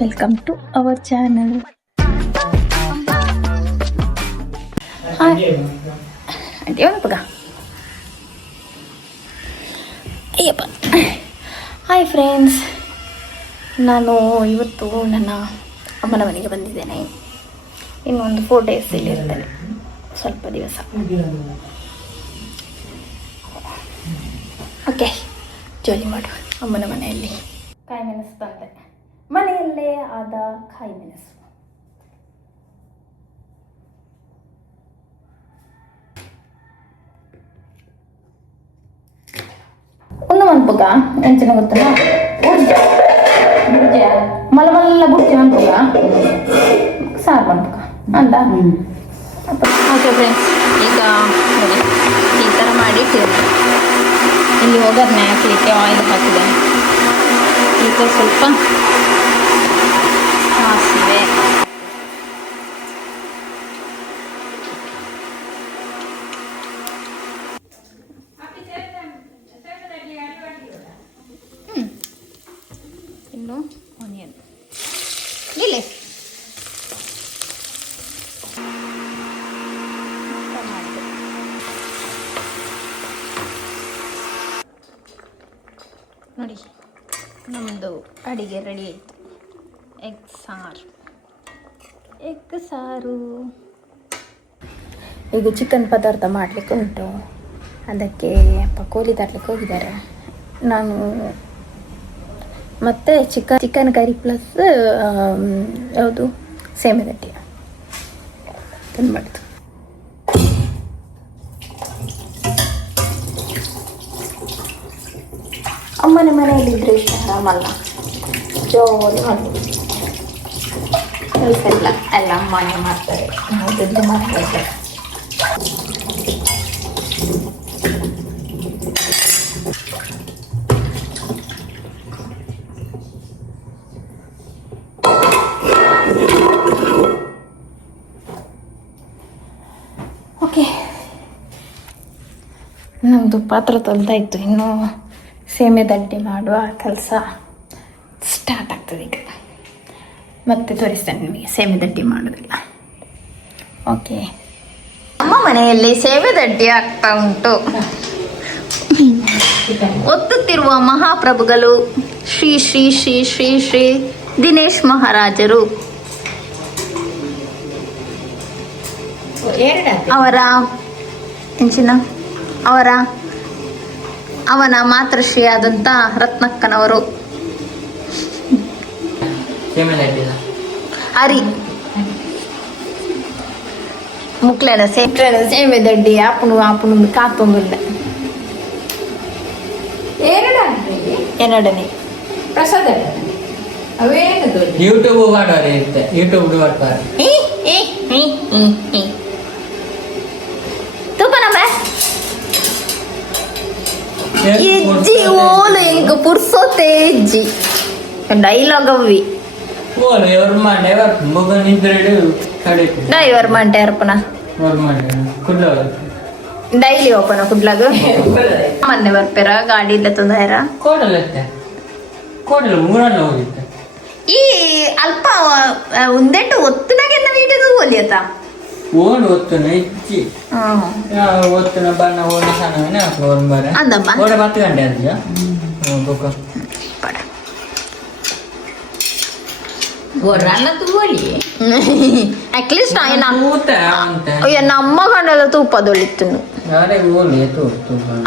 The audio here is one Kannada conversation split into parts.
Welcome to our channel. Ayyappa. Hi friends, ನಾನು ಇವತ್ತು ನನ್ನ ಅಮ್ಮನ ಮನೆಗೆ ಬಂದಿದ್ದೇನೆ. ಇನ್ನೊಂದು 4 days ಇಲ್ಲಿ ಇರ್ತೇನೆ, ಸ್ವಲ್ಪ ದಿವಸ. ಓಕೆ, ಜೋಲಿ ಮಾಡು. ಅಮ್ಮನ ಮನೆಯಲ್ಲಿ ಕಾಯಿ ಮೆಣಸು ತಂದೆ, ಮನೆಯಲ್ಲೇ ಆದ ಕಾಯಿ ಮೆಣಸು. ಒಂದು ಮನ್ಪುಗ ಎಂಚಿನ ಗೊತ್ತಲ್ಲ, ಬುರ್ಜೆ ಮಲ್ಲ ಬುರ್ಜೆ ಮನ್ಪುಗ ಸಾರು ಮನ್ಪುಗ ಅಂತ. ಓಕೆ ಫ್ರೆಂಡ್ಸ್, ಈಗ ನೋಡಿ ಈ ಥರ ಮಾಡಿ ಇಲ್ಲಿ ಒಗ್ಗರಣೆ ಹಾಕಲಿಕ್ಕೆ ಆಯಿಲ್ ಹಾಕಿದೆ. ಈಗ ಸ್ವಲ್ಪ ಸಾಸಿವೆ, ಇನ್ನು ಆನಿಯನ್ ಇಲ್ಲಿ ನೋಡಿ, ನಮ್ಮದು ಅಡಿಗೆ ರೆಡಿ ಆಯಿತು. ಎಗ್ ಸಾರು. ಈಗ ಚಿಕನ್ ಪದಾರ್ಥ ಮಾಡಲಿಕ್ಕೆ ಉಂಟು, ಅದಕ್ಕೆ ಅಪ್ಪ ಕೋಳಿ ತರಲಿಕ್ಕೆ ಹೋಗಿದ್ದಾರೆ. ನಾನು ಮತ್ತು ಚಿಕನ್ ಕರಿ ಪ್ಲಸ್ ಯಾವುದು ಸೇಮೆ ಗಟ್ಟಿ ತಿನ್ಬಾರ್ದು. ಅಮ್ಮನ ಮನೆಯಲ್ಲಿದ್ದರೆ ಇಷ್ಟ ಆರಾಮಲ್ಲ, ಜೋಲಿ ಮಾಡ್ಬೋದು. ಕೆಲಸ ಇಲ್ಲ, ಎಲ್ಲ ಅಮ್ಮನೇ ಮಾಡ್ತಾರೆ, ನಾವು ದುಡ್ಡು ಮಾಡ್ತಾರೆ. ಓಕೆ, ನಮ್ಮದು ಪಾತ್ರ ತೊಳೆದಾಯಿತು. ಇನ್ನು ಸೇಮೆ ದಡ್ಡೆ ಮಾಡುವ ಕೆಲಸ ಸ್ಟಾರ್ಟ್ ಆಗ್ತದೆ. ಈಗ ಮತ್ತೆ ತೋರಿಸ್ತೇನೆ ನಿಮಗೆ ಸೇಮೆ ದಡ್ಡಿ ಮಾಡೋದಿಲ್ಲ. ಓಕೆ, ಅಮ್ಮ ಮನೆಯಲ್ಲಿ ಸೇಮೆ ದಡ್ಡಿ ಆಗ್ತಾ ಉಂಟು. ಒತ್ತುತ್ತಿರುವ ಮಹಾಪ್ರಭುಗಳು ಶ್ರೀ ಶ್ರೀ ಶ್ರೀ ಶ್ರೀ ಶ್ರೀ ದಿನೇಶ್ ಮಹಾರಾಜರು. ಅವನ ಮಾತೃಶ್ರೀಯಾದಂಥ ರತ್ನಕ್ಕನವರು ಹರಿ ಮುಕ್ಲೆನ ಸೇಮೆ ದಡ್ಡಿ ಆಪುನು ಕಾತೊಂದಿಲ್ಲ. ಎರಡನೇ ಪ್ರಸಾದ ಯೂಟ್ಯೂಬ್ ಮಾಡೋರು ಇರುತ್ತೆ, ಯೂಟ್ಯೂಬ್ ಮಾಡ್ತಾರೆ. ತೂಪ ನಮ್ಮ ಎಜ್ಜಿ ಓಲು ಇಂಕ ಪುರ್ಸೋತೆ ಎಜ್ಜಿ ಡೈಲಾಗ್ ಅವಿ driver Mante Arpana daily open ಕುಡ್ಲಾಗ ಮೊನ್ನೆ ಬರ್ಪೇರ ಗಾಡಿ ಇಲ್ಲ ತೊಂದಾರ ಈ ಅಲ್ಪ ಒಂದೆಂಟು ಒತ್ತುನಾಗೆನ್ನ ವೀಡಿಯೋದು ಒಲಿಯತ್ತ ಓನ್ ಒತ್ತುನ ಇಚ್ಚಿ ಒತ್ತುನ ಬಣ್ಣ ಓಡಿ ಸಣ್ಣವೇ ಅಂದಮ್ಮ ಓಡ 10 ಗಂಟೆ ಆದ್ಯಾ ಅಟ್ಲೀಸ್ಟ್ ನಮ್ಮ ಗಂಡದ ತೂಪದೊಳಿತ್ತು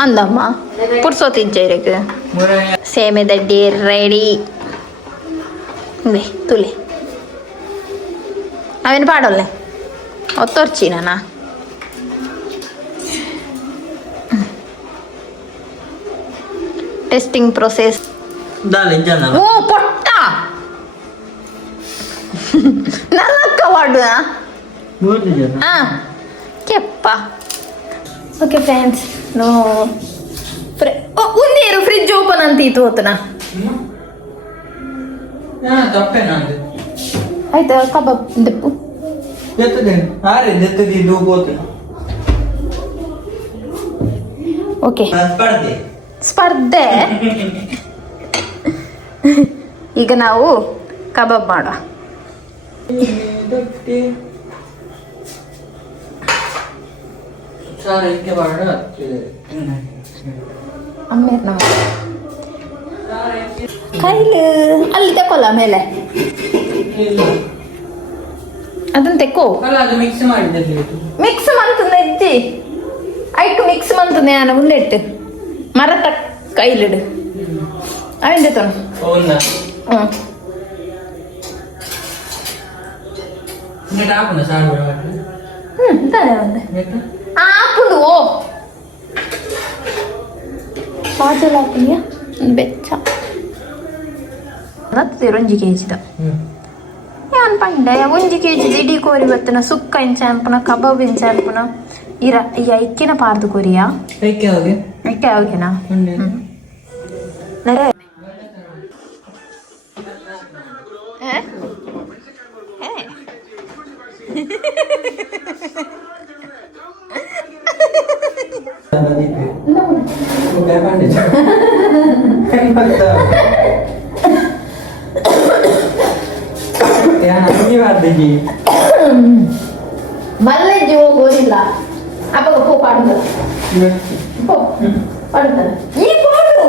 ಅಂದಮ್ಮ ಪುರ್ಸೋತಿಂಚೈರಕ್ಕೆ. ಸೇಮೆ ದಡ್ಡಿ ರೆಡಿ ತುಲೆ ಅವೇನು ಪಾಡೋಲ್ಲೆ ಒತ್ತೋರ್ಚಿ ನಾನಾ ಟೆಸ್ಟಿಂಗ್ ಪ್ರೊಸೆಸ್. ಓ ಪೊಟ್ಟ ನಲ್ಲಕ್ಕ ಮಾಡುವ ಕೆಪ್ಪ. ಓಕೆ ಫ್ರೆಂಡ್ಸ್, ಒಂದೇರು ಫ್ರಿಡ್ಜ್ ಓಪನ್ ಅಂತ ಇತ್ತು ಹೋತನ ಆಯ್ತಾ ಕಬಾಬ್ ದಪ್ಪು ಓಕೆ ಸ್ಪರ್ಧೆ. ಈಗ ನಾವು ಕಬಾಬ್ ಮಾಡುವ. ಕೈಲಿ ಅಲ್ಲಿ ತಕೊಲ್ಲ ಮೇಲೆ ಅದನ್ನ ತೆಕ್ಕೋ. ಮಿಕ್ಸ್ ಮಾಡಿದ್ದೆ ಮಿಕ್ಸ್ ಮಂತಂದ ಇದ್ದಿ ಐಟು ಮಿಕ್ಸ್ ಮಂತಂದೆ ನಾನು ಮುಂದೆ ಇಟ್ಟು ಮರತ ಕೈಲಿಡು ಅವೆಂದ ತೊನು. ತಾನೆ ಒಂದು ಆಪುಂಡು ಓ ಪಾಜಲ್ ಹಾಕುಂಡ್ಯಾ ಬೆಚ್ಚ ಹತ್ತಿರ 1 kg ಯಾನ್ ಪಂಡೆ 1 kg ಇಡೀ ಕೋರಿ ಬತ್ತನ ಸುಕ್ಕ ಇಂಚ ಅನ್ಪುನ ಕಬಾಬ್ ಇಂಚ ಅನ್ಪುನ ಇರ ಈ ಐಕ್ಕಿನ ಪಾರ್ದು ಕೊರಿಯಾ ಐಕ್ಕೆ ಹೋಗಿನಾ ನರೆ ಮಲ್ಲೆಜ್ಜಿ ಹೋಗೋದಿಲ್ಲ ಅಪ್ಪ ಪೋ ಪಾಡುದು ಪೋ ಪಾಡುತ್ತಾನೆ ಈ ಪಾಡು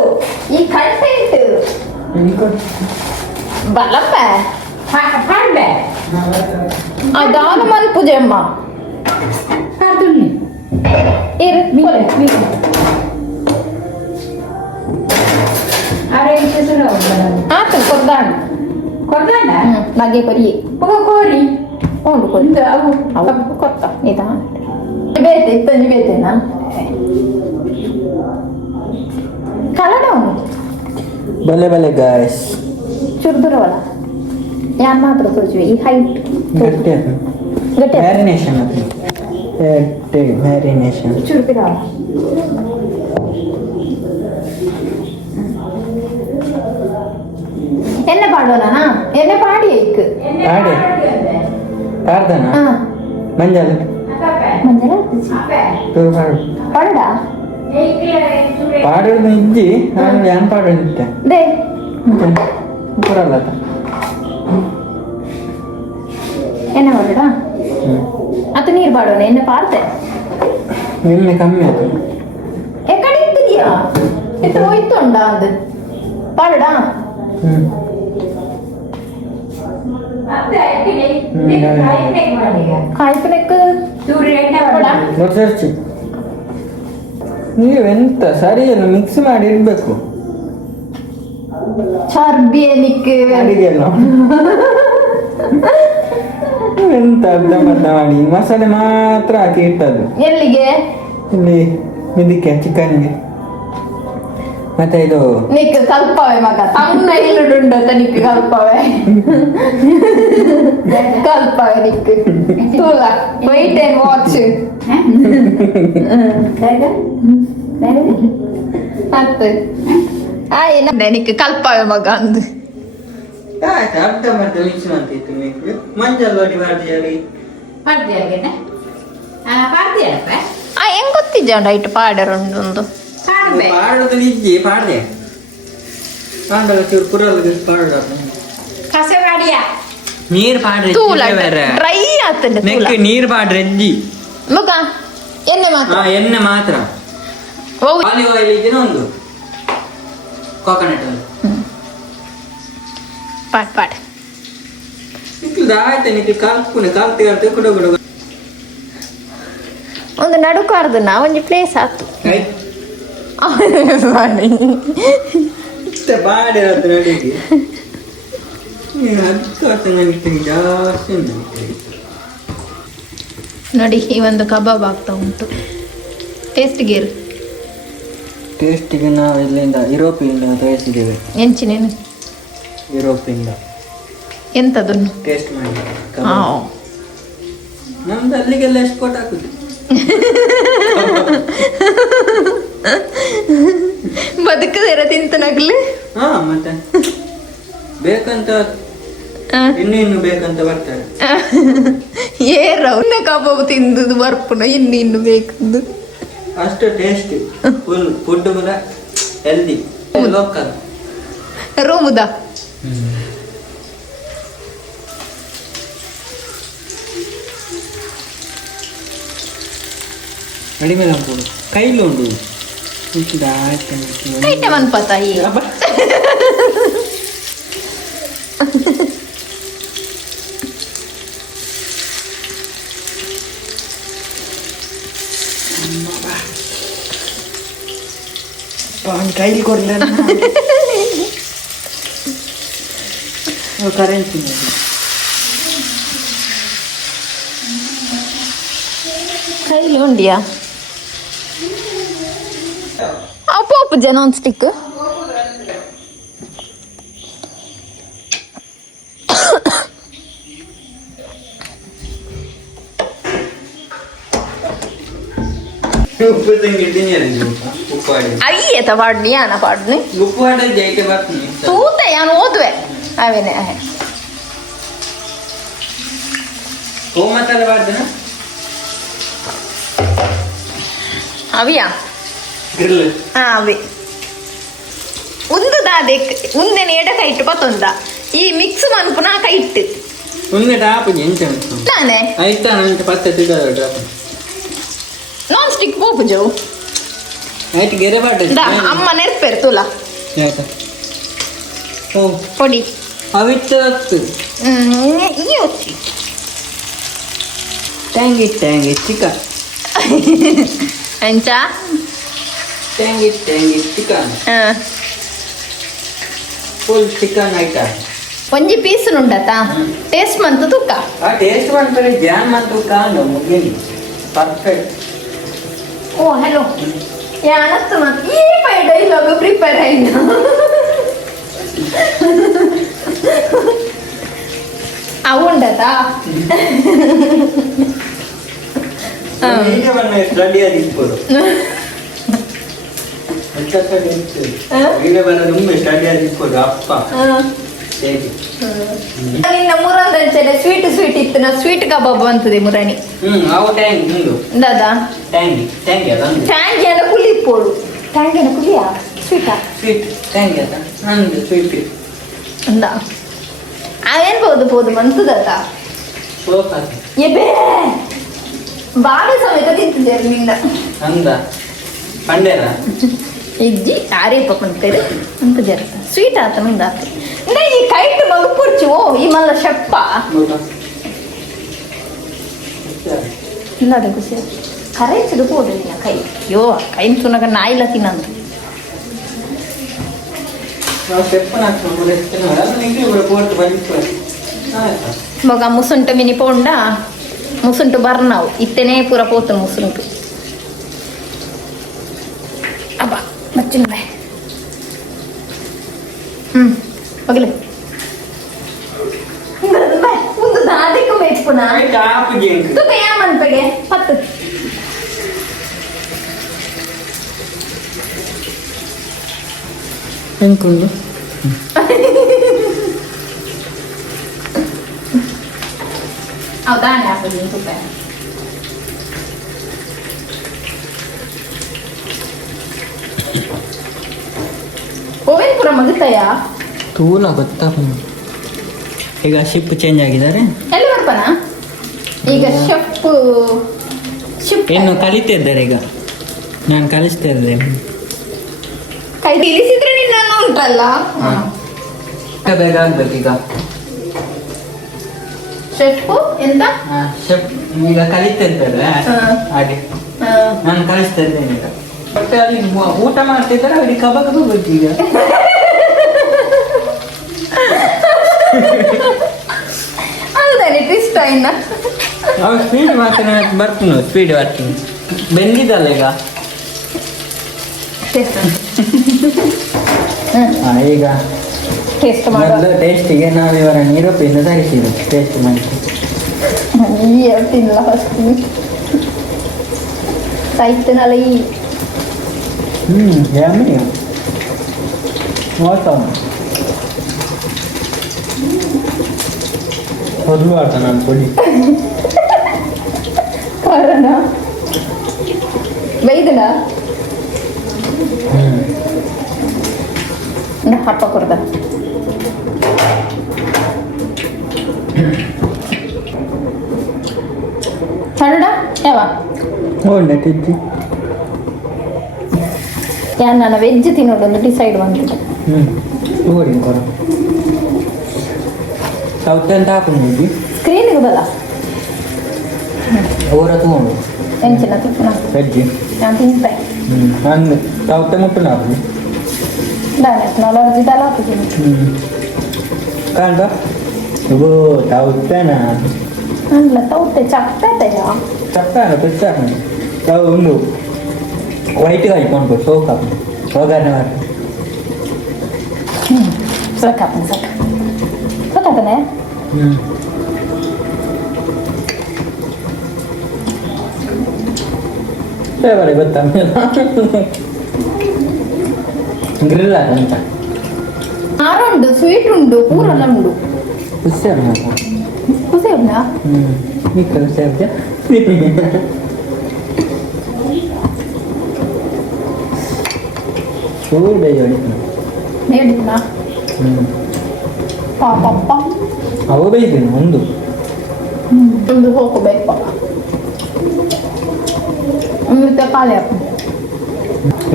ಈ ಕಂಟೆಂಟ್ ಬಲಪ್ಪ ಹಾಡ್ಬೆ ಅದಾನ ಮನ್ ಪೂಜೆ ಅಮ್ಮ ಆತ ಕೊರ್ದಾಂಡ ನಗೆ ಕೊರಿ ಕೋರಿ ಕೊಂಡು ಕೊಂದು ಅವು ಕೊತ್ತ ಇದಾ ಬೇತೆ ಇತ್ತಂಜಿ ಬೇತೆನಾ ಕಲಡ ಬಲೆ ಬಲೆ ಗಾಯ್ಸ್ ಚುರ್ದುರವಲ್ಲ ಯಾನ್ ಮಾತ್ರ ತೋರಿಸುವೆ ಈ ಹೈಟ್ ಗಟ್ಟಿ ಮ್ಯಾರಿನೇಷನ್ ಮ್ಯಾರಿನೇಷನ್ ಚುರುಪಿರವಲ್ಲ എന്നെ പാടുവാനാ എന്നെ പാടിയേക്ക് മഞ്ഞൾ പാടടാ പാടുന്ന ഇഞ്ചി ഞാൻ പാടുന്നിട്ട എന്നെ പാടടാ അത് നീർ പാടുവാനെ എന്നെ പാർത്തെ എന്നെ കമ്മി അത് എക്കടെ ഇത്തിരിയാ എത്ര ഒയ്ത്തുണ്ടാ അത് പാടടാ ಕಾಯ್ಪನೆಕ್ ನೀವೆಂತ ಸರಿಯನ್ನು ಮಿಕ್ಸ್ ಮಾಡಿ ಇಡ್ಬೇಕು ಚರ್ಬಿಯನಿಕ್ ಅಡಿಗೆಲ್ಲ ಎಂತ ಅರ್ಧ ಮರ್ಧ ಮಾಡಿ ಮಸಾಲೆ ಮಾತ್ರ ಹಾಕಿ ಇಟ್ಟದ್ದು ಎಲ್ಲಿಗೆ ಇಲ್ಲಿ ಇದಕ್ಕೆ ಚಿಕನ್ಗೆ ಮತ್ತೆ ಇದು ನಿಕ್ ಕಲ್ಪವೆ ಮಗ ತಮ್ಮ ಇಲ್ಲುಂಡು ತನಿಕ್ ಕಲ್ಪವೆ ಕಲ್ಪವೆ ನಿಕ್ ತೂಲ ವೈಟ್ ಅಂಡ್ ವಾಚ್ ಮತ್ತೆ ಆಯ್ನ ನಿಕ್ ಕಲ್ಪವೆ ಮಗ ಅಂದು ಅರ್ಧ ಮರ್ಧ ಮಿಕ್ಸ್ ಮಾಡ್ತಿತ್ತು ನೀವು ಮಂಜಲ್ ನೋಡಿ ಮಾಡ್ತೀಯಾರಿ ಹೆಂಗ್ ಗೊತ್ತಿದ್ದ ಡೈಟ್ ಪಾಡರೊಂದು ಪಾಡೋದು ನಿಜ್ಜಿ ಪಾಡ್ದೆ ಪಾಡಲ ಚೂರು ಪುರಲ್ ಪಾಡ ನೀರ್ ಪಾಡ್ರೆ ಡ್ರೈ ಆತಂಡ ನೆಕ್ ನೀರ್ ಪಾಡ್ರೆ ಅಜ್ಜಿ ಮಗ ಎಣ್ಣೆ ಮಾತ್ರ ಎಣ್ಣೆ ಮಾತ್ರ ಆಲಿವ್ ಆಯಿಲ್ ಇದನ್ನ ಒಂದು ಕೋಕೋನಟ್ ಆಯಿಲ್ ಪಾಟ್ ಪಾಟ್ ನಿಕ್ಲು ಆಯ್ತು ನಿಕ್ಲು ಕಾಲ್ಪುನೆ ಕಾಲ್ತಿ ಕಾಲ್ತಿ ಕೊಡ ಕೊಡ ಒಂದು ನಡುಕಾರ್ದನ್ನ ಒಂಜಿ ಪ್ಲೇಸ್ ಆತು ಬಾಡಿ ನಡಿಗೆ ಜಾಸ್ತಿ ನೋಡಿ ಈ ಒಂದು ಕಬಾಬ್ ಆಗ್ತಾ ಉಂಟು ಟೇಸ್ಟ್ಗೆ ಟೇಸ್ಟಿಗೆ ನಾವು ಇಲ್ಲಿಂದ ಯುರೋಪಿಂದ ತರಿಸಿದ್ದೇವೆ ಎಂಚಿನೇನು ಯುರೋಪಿಂದ ಎಂತದನ್ನು ಟೇಸ್ಟ್ ಮಾಡಿ ನಮ್ದು ಅಲ್ಲಿಗೆಲ್ಲ ಎಕ್ಸ್ಪೋರ್ಟ್ ಹಾಕುದು ಬದುಕದೇರ ತಿಂತನಾಗ್ಲಿ ಮತ್ತೆ ಬೇಕಂತ ಇನ್ನು ಬೇಕಂತ ಬರ್ತಾರೆ ಏರೌಂದ ಕಬಾಬ್ ತಿಂದು ಬರ್ಪುನ ಇನ್ನು ಬೇಕಂದು ಅಷ್ಟು ಟೇಸ್ಟಿ ಫುಲ್ ಫುಡ್ ಕೂಡ ಹೆಲ್ದಿ ಲೋಕಲ್ ರೂಮುದ ಅಡಿಮೇಲೆ ಹಾಕ್ಬೋದು ಕೈಲಿ ಉಂಡು ಕೈಟೆ ಮನ್ಪತಾಯಿ ಕೈಲಿ ಕೊಡಲ ಕರೆನ್ಸಿ ಕೈಲಿ ಉಂಡಿಯಾ ಅಪ್ಪ ಜನ ಒಂದು ಸ್ಟಿಕ್ ಉಪ್ಪು ತಂಗಿಟ್ಟಿನಿ ಉಪ್ಪು ಆಡಿ ಅಯ್ಯತ ಪಾಡ್ನಿ ಯಾನ ಪಾಡ್ನಿ ಉಪ್ಪು ಆಡ ಜೈತೆ ಬರ್ತೀನಿ ತೂತ ಯಾನು ಓದುವೆ ಅವೇನೆ ಓ ಮಸಾಲೆ ಬಾರ್ದನ ಅವಿಯಾ ಗ್ರಿಲ್ ಅವಿ ಒಂದು ದಾದೆ ಮುಂದೆ ಎಡ ಕೈಟ್ಟು ಪತ್ತೊಂದ ಈ ಮಿಕ್ಸ್ ಮನ್ಪುನ ಕೈಟ್ಟು ಒಂದು ಟಾಪ್ ಎಂಚ ನಾನೇ ಆಯ್ತಾ ನಂಗೆ ಪತ್ತೆ ತಿಂಗಳ ಟಾಪ್ ನಾನ್ ಸ್ಟಿಕ್ ಪೋಪು ಜೋ ಆಯ್ತು ಗೆರೆ ಬಾಟ ಅಮ್ಮ ನೆರ್ಪೇರು ತುಲ ಆಯ್ತಾ ಓ ಪೊಡಿ ಅವಿತ್ತು ಈ ಹೊತ್ತಿ ಟ್ಯಾಂಗಿ ಚಿಕನ್ ಎಂಚ tangy chicken full chicken item ಒಂಜಿ ಪೀಸ್ ಉಂಡತಾ ಟೇಸ್ಟ್ ಮಂತು ತುಕ್ಕ ಆ ಟೇಸ್ಟ್ ಮಾಡ್ತಾರೆ ಜಾನ್ ಮತ್ತು ಕಾಂಡ ಮುಗಿನಿ ಪರ್ಫೆಕ್ಟ್ ಓ ಹಲೋ ಯಾನತ್ತು ಮತ್ತು ಈ ಪೈ ಡೈಲಾಗ್ ಪ್ರಿಪೇರ್ ಆಯ್ತು ಅವು ಉಂಡತಾ ಈಗ ಬನ್ನ ಸ್ಟಡಿ ಆಗಿರ್ಬೋದು ಈಗ ಬನ್ನ ತುಂಬ ಸ್ಟಡಿ ಆಗಿರ್ಬೋದು ಅಪ್ಪ ಹೇಗೆ ನಿನ್ನ ಮುರಂದಂಚೆ ಸ್ವೀಟ್ ಇತ್ತು ನಾ ಸ್ವೀಟ್ ಕಬಾಬ್ ಅಂತದೆ ಮುರಾಣಿ ಅವು ಟ್ಯಾಂಕ್ ಮುಂದು ದಾದಾ ಟ್ಯಾಂಗಿ ಅದೊಂದು ಟ್ಯಾಂಗಿ ಅನ್ನ ಕುಲಿ ಇಪ್ಪೋಡು ಟ್ಯಾಂಗಿ ಅನ್ನ ಕುಲಿಯಾ ಸ್ವೀಟಾ ಸ್ವೀಟ್ ಟ್ಯಾಂಗಿ ಅದ ನಂದು ಸ್ವೀಟ್ ಅಂದ ಅವೇನ್ ಬೋದು ಮಂತದತ್ತ ಸೋಫಾ ಎಬೇ ಬಾಳೆ ಸಮೇತ ತಿಂತಿದ್ದೇವೆ ನಿಂದ ಅಂದ ಪಂಡೇರ ಇಜ್ಜಿ ಆರೇಪ ಪಂತೇರು ಅಂತ ಜರತ ಸ್ವೀಟ್ ಆತ ಮುಂದ ಆತ ಇಂದ ಈ ಕೈಟ್ ಮಗು ಪುರ್ಚು ಓ ಈ ಮಲ್ಲ ಶಪ್ಪ ಇಲ್ಲದ ಖುಷಿ ಕರೆಚಿದು ಪೋಡು ನಿನ್ನ ಕೈ ಯೋ ಕೈ ಸುನಗ ನಾಯಿಲ್ಲ ತಿನ್ನಂದು ನಾವು ಸ್ಟೆಪ್ಪನ ಹಾಕ್ಕೊಂಡು ಎಷ್ಟು ನಿಂಗೆ ಪೋರ್ಟ್ ಬಂದಿತ್ತು ಆಯ್ತಾ ಮಗ ಮುಸುಂಟು ಮಿನಿ ಪೋಂಡ ಮುಸುಂಟು ಬರ್ನಾವು ಇತ್ತೇನೆ ಪೂರ ಪೋತು ಮುಸುಂಟು ಅಬ್ಬ ಮಚ್ಚಿನ ಬಾಯ್ ಹೋಗ್ಲಿ ಒಂದು ದಾದಿಗೂ ಮೇಟ್ಪುನ ಟಾಪ್ ಜಿಂಕ್ ತುಕ ಯಾಮನ್ಪೆಗೆ ಪತ್ತು ಹೆಂಕೊಂಡು ಅವದಾನೆ ಹಾಕೋದು ತುಕ ಓವೆನ್ ಪುರ ಮಗುತ್ತಯ್ಯ ತೂಲ ಗೊತ್ತಾ ಈಗ ಶಿಪ್ ಚೇಂಜ್ ಆಗಿದ್ದಾರೆ ಎಲ್ಲಿ ಬರ್ತಾನ ಈಗ ಶಿಪ್ ಏನು ಕಲಿತಿದ್ದಾರೆ ಈಗ ನಾನು ಕಲಿಸ್ತಾ ಇದ್ದೆ ಕೈ ತಿಳಿಸಿದ್ರೆ ನಿನ್ನ ಉಂಟಲ್ಲ ಬೇಗ ಆಗ್ಬೇಕು ಈಗ ಶೆಫ್ ಎಂತ ಶಿಪ್ ಈಗ ಕಲಿತಾ ಇದ್ದಾರೆ ಹಾಗೆ ನಾನು ಕಲಿಸ್ತಾ ಇದ್ದೇನೆ ಈಗ ಮತ್ತೆ ಅಲ್ಲಿ ಊಟ ಮಾಡ್ತಿದ್ದಾರೆ ಅವ್ರಿಗೆ ಕಬಾಬ್ ಗೊತ್ತು ಈಗ ಹೌದಾನೆ ಟ್ವಿಸ್ಟ್ ಇನ್ನ ಅವ್ರು ಸ್ಪೀಡ್ ಮಾಡ್ತಾನೆ ಬರ್ತೀನಿ ಸ್ಪೀಡ್ ಬರ್ತೀನಿ ಬೆಂದಿದ್ದಲ್ಲ ಈಗ ಈಗ ಟೇಸ್ಟ್ ಮಾಡ ಮೊದಲು ಟೇಸ್ಟಿಗೆ ನಾವು ಇವರ ನೀರೊಪ್ಪಿಂದ ತರಿಸಿದ್ದು ಟೇಸ್ಟ್ ಮಾಡಿ ತಿನ್ನಲ್ಲ ಫಸ್ಟ್ ಸಾಯ್ತನಲ್ಲ ಈ ಯಮ್ಮಿ awesome ಹೊರಲು ಆಟ ನಾನು ಕೊಡಿ ಕಾರಣ ಬೈದನ ಹಪ್ಪ ಕೊಡ್ದ ಕನ್ನಡ ಯಾವ ಒಳ್ಳೆ ತಿದ್ದಿ ಯಾರು ನಾನು ವೆಜ್ ತಿನ್ನೋದೊಂದು ಡಿಸೈಡ್ ಮಾಡಿದೆ. ನೋಡಿ ಕೊಡ ಸೌತೆ ಅಂತ ಹಾಕೊಂಡು ಸ್ಕ್ರೀನಿಗೆ ಬಲ್ಲ ಅವರ ತಗೊಂಡು ಎಂಚಿನ ತಿನ್ನ ವೆಜ್ಜಿ ನಾನು ತಿಂತೆ ನಾನು ಸೌತೆ ಮುಟ್ಟು ಹಾಕಿ ದಾನೆ ಅಲರ್ಜಿ ದಲ್ಲ ಹಾಕಿದ್ದೀನಿ. ಕಾಣ್ತ ಇವು ಸೌತೆನಾ ಅಲ್ಲ ತೌತೆ ಚಪ್ಪೆತೆಯ ಚಪ್ಪಾನ ಪೆಚ್ಚಾಕಿ ಅವು ಒಂದು ವೈಟ್ಗೆ ಹಾಕೊಂಡು ಸೋಕಾಕು ಒಗ್ಗರಣೆ ಮಾಡಿ ಸಾಕಾಪನೆ ಸಾಕಾಪನೆ ಫೇವರೇ ಗೊತ್ತಾ ಗ್ರಿಲ್ ಅಂತ ಆರುಂಡು ಸ್ವೀಟ್ ಉಂಡು ಪೂರೆಲ್ಲ ಉಂಡು ಹುಷಾರು ಖುಷಿ ಉಂಟಾ ಈ ಹುಷಾರು ಚೂರು ಬೇಯೋಡಿ ಹೇಳಿದ್ನಾ ಪಾಪಪ್ಪ ಅವು ಬೈತೀನಿ ಒಂದು ಹೋಗಬೇಕು ಮತ್ತೆ ಖಾಲಿ ಹಾಕು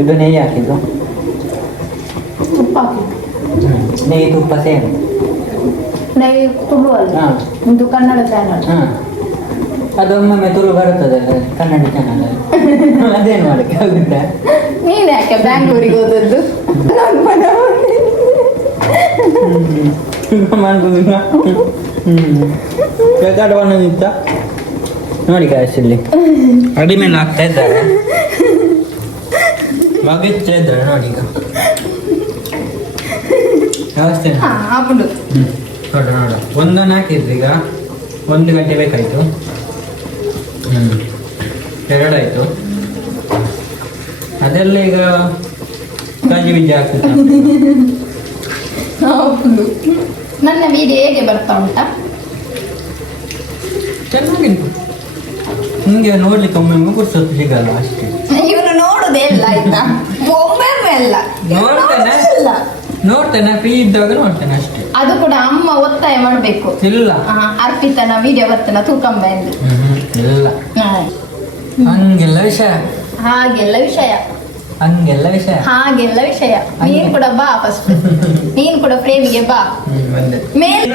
ಇದು ನೆಯ್ಯಿ ಹಾಕಿದ್ದು ತುಪ್ಪ ಹಾಕಿ ನೆಯ್ಯಿ ತುಪ್ಪ ಸೇಮ್ ನೆಯ್ಯಿ ತುಳು ಅಲ್ಲ ಹಾಂ ಇದು ಕನ್ನಡ ಚಾನಲ್. ಹಾಂ ಅದೊಮ್ಮೊಮ್ಮೆ ತುಳು ಬರುತ್ತದೆ ಕನ್ನಡ ಚಾನಲ್ ಅದೇನು ಮಾಡಕ್ಕೆ ಆಗುತ್ತಾ ನೀನು ಯಾಕೆ ಬ್ಯಾಂಗ್ಳೂರಿಗೆ ಹೋದದ್ದು ನಾನು ಮನೆ ಮಾಡ್ಬೋದು ಬೇಕಾದವನ್ನ ನಿಂತ ನೋಡಿ ಕಾಯಿಸಲ್ಲಿ ಅಡಿಮೇಲೆ ಹಾಕ್ತಾ ಇದ್ದಾರೆ ಮಗಿಸ್ತಾ ಇದ್ದಾರೆ ನೋಡಿ ಈಗ ವ್ಯವಸ್ಥೆ ಹಾಕೊಂಡು ನೋಡ ಒಂದನ್ನು ಹಾಕಿದ್ರಿ ಈಗ 1 ಗಂಟೆ ಬೇಕಾಯ್ತು ಎರಡಾಯ್ತು ಅದೆಲ್ಲ ಈಗ ಗಂಜಿ ಬಿಂಜಿ ಆಗ್ತದೆ ಹೌದು. ನನ್ನ ವಿಡಿಯೋ ಹೇಗೆ ಬರ್ತಾ ಉಂಟಾ? ಚೆನ್ನಾಗಿತ್ತು ನಿಮಗೆ ನೋಡ್ಲಿಕ್ಕೆ ಒಮ್ಮೆ ಗುರ್ಸೊತ್ತು ಸಿಗಲ್ಲ ಅಷ್ಟೇ. ಇವನು ನೋಡುದೇ ಇಲ್ಲ ಆಯ್ತಾ, ಒಮ್ಮೆ ಅಲ್ಲ ನೋಡ್ತೇನೆ ಫ್ರೀ ಇದ್ದಾಗ ನೋಡ್ತೇನೆ ಅಷ್ಟೇ. ಅದು ಕೂಡ ಅಮ್ಮ ಒತ್ತಾಯ ಮಾಡ್ಬೇಕು. ಇಲ್ಲ ಅರ್ಪಿತನ ವಿಡಿಯೋ ಬರ್ತೇನೆ ತೂಕಂಬ ಎಂದು ಇಲ್ಲ ಹಂಗೆಲ್ಲ ವಿಷಯ ಹಾಗೆಲ್ಲ ವಿಷಯ ಹಂಗೆಲ್ಲ ವಿಷಯ ಹಾಗೆಲ್ಲ ವಿಷಯ. ನೀನ್ ಕೂಡ ಬಾ ಫಸ್ಟ್, ನೀನ್ ಕೂಡ ಫ್ರೇಮಿಗೆ ಬಾ. ಮೇಲೆ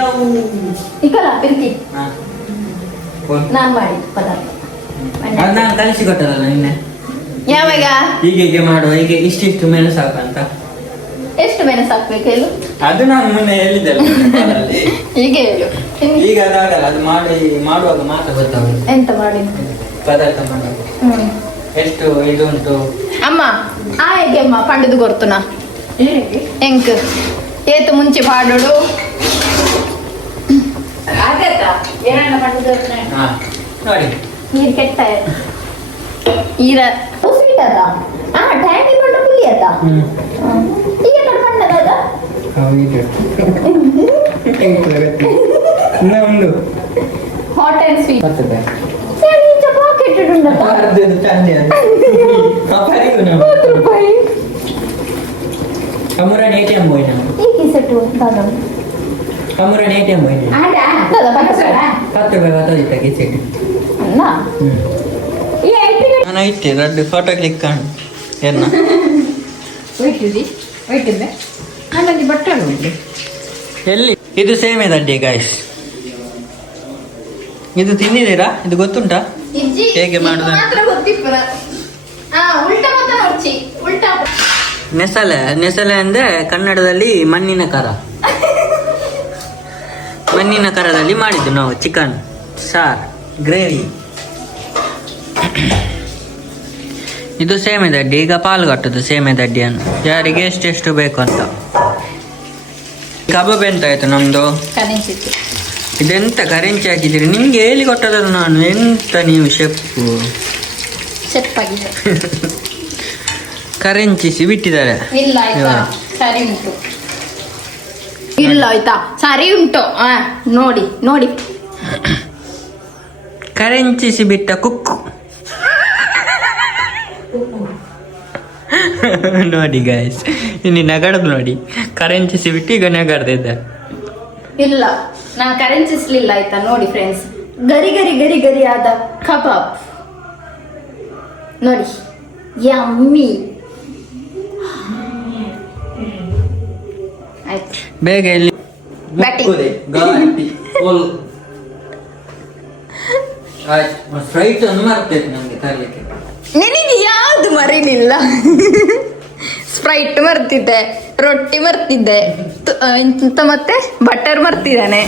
ಇಕಲ್ಲ ಪಿರ್ತಿ ನಾನ್ ಮಾಡಿ ಪದಾರ್ಥ ನಾನು ಕಲಿಸಿ ಕೊಟ್ಟದಲ್ಲ ನಿನ್ನೆ. ಯಾವಾಗ ಹೀಗೆ ಮಾಡುವ, ಹೀಗೆ ಇಷ್ಟಿಷ್ಟು ಮೆಣಸು ಸಾಕಂತ. ಎಷ್ಟು ಮೆಣಸು ಹಾಕ್ಬೇಕು ಹೇಳು? ಅದು ನಾನು ಮುನ್ನೆ ಹೇಳಿದ್ದೆಲ್ಲ ಹೀಗೆ ಹೇಳು. ಈಗ ಅದಾಗಲ್ಲ, ಅದು ಮಾಡುವಾಗ ಮಾತ್ರ ಗೊತ್ತಾಗುತ್ತೆ ಎಂತ ಮಾಡಿ ಪದಾರ್ಥ ಮಾಡುವಾಗ ಎಷ್ಟು ಇದು ಉಂಟು. ಅಮ್ಮ ಆ ಹೇಗೆ ಅಮ್ಮ ಪಂಡದು ಗೊರ್ತುನ ಎಂಕ್ ಏತು ಮುಂಚೆ ಪಾಡೋಡು ನೋಡಿ ನೀರು ಕೆಟ್ಟ ಈರ ಸ್ವೀಟ್ ಅದ ಟ್ಯಾಂಗಿ ಪಂಡ ಪುಲಿ ಅದ ಈಗ ಪಂಡದ ಒಂದು ಹಾಟ್ ಅಂಡ್ ಸ್ವೀಟ್ ಬರ್ತದೆ ಪಾಕೆಟ್ ಕಮುರನ್ ATM ಹೋಯ್ತು ಈಗ ಸೆಟ್ಟು ಕಮುರನ್ ATM ಹೋಯ್ತು 10 ರೂಪಾಯಿ ಬರ್ತದೆ ಕಿಚೆಗೆ. ನಾನು ಇಟ್ಟೆ ಎರಡು ಫೋಟೋ ಕ್ಲಿಕ್ ಕಾಣು ಏನ ಎಲ್ಲಿ ಇದು ಸೇಮೆ ದಡ್ಡಿ ಗಾಯ್ಸ್. ಇದು ತಿಂದಿದ್ದೀರಾ? ಇದು ಗೊತ್ತುಂಟಾ ಹೇಗೆ ಮಾಡುದು? ನೆಸಲೆ ನೆಸಲೆ ಅಂದ್ರೆ ಕನ್ನಡದಲ್ಲಿ ಮಣ್ಣಿನ ಕರ. ಮಣ್ಣಿನ ಕರದಲ್ಲಿ ಮಾಡಿದ್ದು ನಾವು ಚಿಕನ್ ಸಾರ್ ಗ್ರೇವಿ. ಇದು ಸೇಮೆ ದಡ್ಡಿ. ಈಗ ಪಾಲು ಕಟ್ಟುದು ಸೇಮೆ ದಡ್ಡಿಯನ್ನು ಯಾರಿಗೆ ಎಷ್ಟೆಷ್ಟು ಬೇಕು ಅಂತ. ಕಬಾಬ್ ಎಂತ ಆಯ್ತು ನಮ್ದು? ಇದೆಂತ ಕರೆಂಚಿ ಹಾಕಿದ್ದೀರಿ? ನಿಮ್ಗೆ ಹೇಳಿ ಕೊಟ್ಟದಲ್ಲ ನಾನು. ಎಂತ ನೀವು ಶೆಪ್ಪು ಕರೆಂಚಿಸಿ ಬಿಟ್ಟಿದ್ದಾರೆ. ಇಲ್ಲ ಸರಿ ಉಂಟು, ಇಲ್ಲ ಆಯ್ತಾ ಸರಿ ಉಂಟು. ನೋಡಿ ನೋಡಿ ಕರೆಂಚಿಸಿ ಬಿಟ್ಟ ಕುಕ್ಕು ನೋಡಿ ಗಾಯ್ಸ್, ಇನ್ನು ನಗಡದು ನೋಡಿ. ಕರೆಂಚಿಸಿ ಬಿಟ್ಟು ಈಗ ನಗಡ್ದಿದ್ದ. ಇಲ್ಲ ನಾನು ಕರೆಂಚಿಸ್ಲಿಲ್ಲ ಆಯ್ತಾ. ನೋಡಿ ಫ್ರೆಂಡ್ಸ್, ಗರಿ ಗರಿ ಗರಿ ಗರಿ ಆದ ಕಬಾಬ್ ನೋಡಿ ಯಮ್ಮಿ. ಆಯ್ತು ಬೇಗ ಇಲ್ಲಿ ಬ್ಯಾಟಿಂಗ್. ಮುಕ್ಕುದೆ, ಗಾಟಿ ಫುಲ್ ಆಯ್ತು. ಫ್ರೈಟ್ ಅನ್ನು ಮರ್ತೈತೆ ನಮ್ಗೆ ತರಲಿಕ್ಕೆ. ನಿನಗೆ ಯಾವ್ದು ಮರೀಲಿಲ್ಲ? ಸ್ಪ್ರೈಟ್ ಮರ್ತಿದ್ದೆ, ರೊಟ್ಟಿ ಮರ್ತಿದ್ದೆ, ಮತ್ತೆ ಬಟರ್ ಮರ್ತಿದ್ದಾನೆ.